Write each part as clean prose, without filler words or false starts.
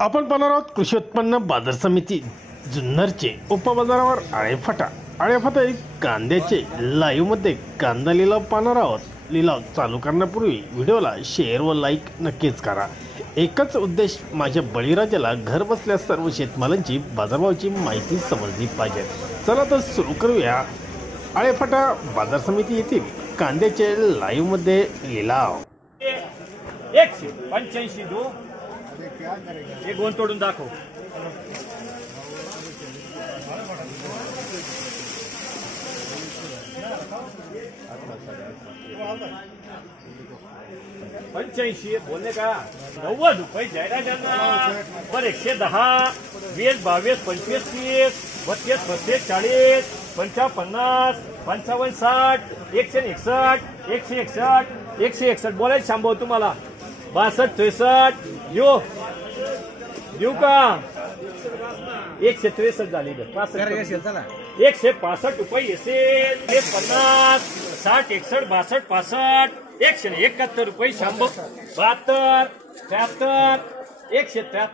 आपण पाहणार आहोत कृषी उत्पन्न बाजार समिती जुन्नरचे उपबाजारावर आळेफाटा कांद्याचे लाईव्हमध्ये कांदा लिलाव पाहणार आहोत। लिलाव चालू करण्यापूर्वी व्हिडिओला शेअर व लाईक नक्कीच करा। एकच उद्देश, माझ्या बळीराजाला घर बसल्या सर्व शेतमालांची बाजारभावाची माहिती समजली पाहिजे। चला तर सुरू करूया आळेफाटा बाजार समिती येथील कांद्याचे लाईव्हमध्ये लिलाव। 185 दो एक गोंद तोडून दाखव। पंच्याऐंशी बोलले का 90 रुपये जाहिरात बर 110 20 22 25 30 32 32 40 55 55 60 161 161 161 बोलायचं शांभव तुम्हाला 62 63 यो देऊ का 163 झाली 165 रुपये येसेल 50 60 61 62 65 171 रुपये 100 72 73 173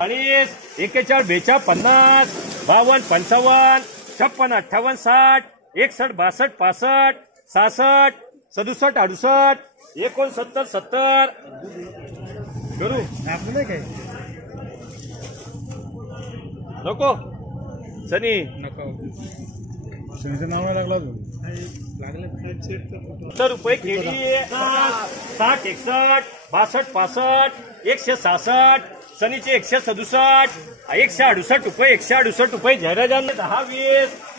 40 41 42 50 52 55 56 58 60 61 62 65 66 67 68 69 70 करू नको सनी नको सनीचं नाव लागला लागले 70 रुपये केळी 60 61 62 65 166 सनीचे 167 168 रुपये 168 रुपये जाहिरात 10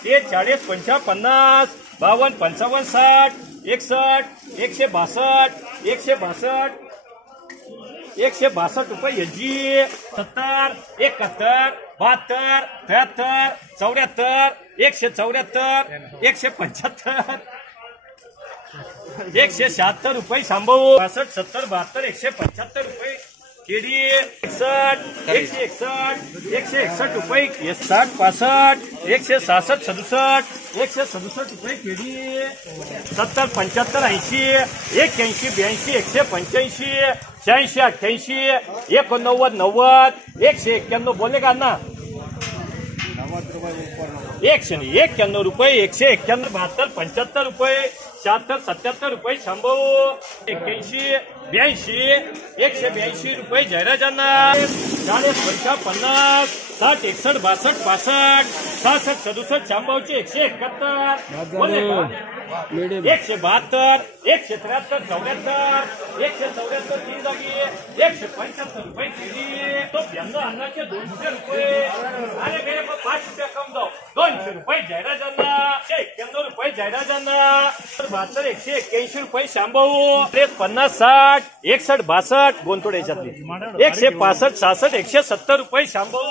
20 40 50 52 55 60 61 162 162 162 रुपये यजी 70 71 72 73 74 174 175 176 रुपये शांभव 62 70 72 175 रुपये केडी 61 161 रुपये 60 65 166 67 167 रुपये केडी 70 75 80 81 82 185 86 88 89 90 191 बोलले का ना 191 रुपये 191 72 75 रुपये 76 77 रुपये शांभव 81 82 182 रुपये जाहिरात 40 50 60 61 62 65 66 67 शांभवचे 171 बोलले का 172 173 74 174 तीन जागी 175 रुपये केली तो यंदा अन्नाचे 200 रुपये अरे मेरे को 5 रुपये कम दो 200 रुपये जाहिरात 191 रुपये जाहिरात 72 181 रुपये शांभव 50 60 61 62 गोंतोड याच्यातले 165 66 170 रुपये शांभव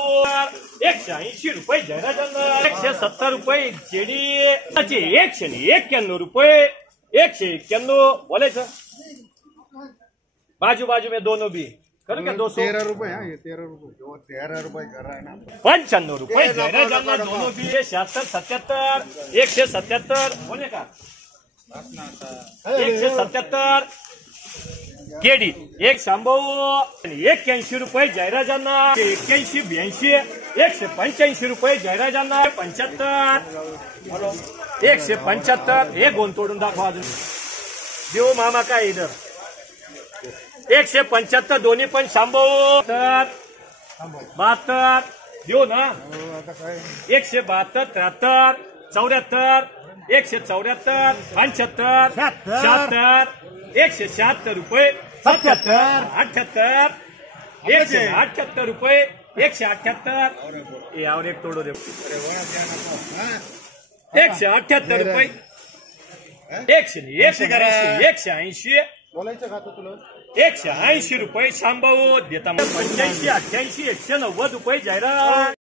180 रुपये जाहिरात 170 रुपये जेडी 191 रुपये 191 बोलायचं बाजू में दोनों भी कर क्या 213 रुपये 13 रुपये कर रहा है ना 95 रुपये जाहिरात दोनों भी 76 77 177 बोले का 177 केडी एक शांभव 81 रुपये जाहिरात 81 82 185 रुपये जाहिरात 75 175 हे गोंद तोडून दाखवा अजून देऊ मामा काय इधर 175 दोन्ही पण शांभव 72 देऊ ना 172 73 74 174 75 76 176 रुपये 77 78 178 रुपये 178 यावर एक तोडो दे 178 रुपये 180 बोलायचं का तुला 180 रुपये शांभव देता 85 88 190 रुपये जाहिरात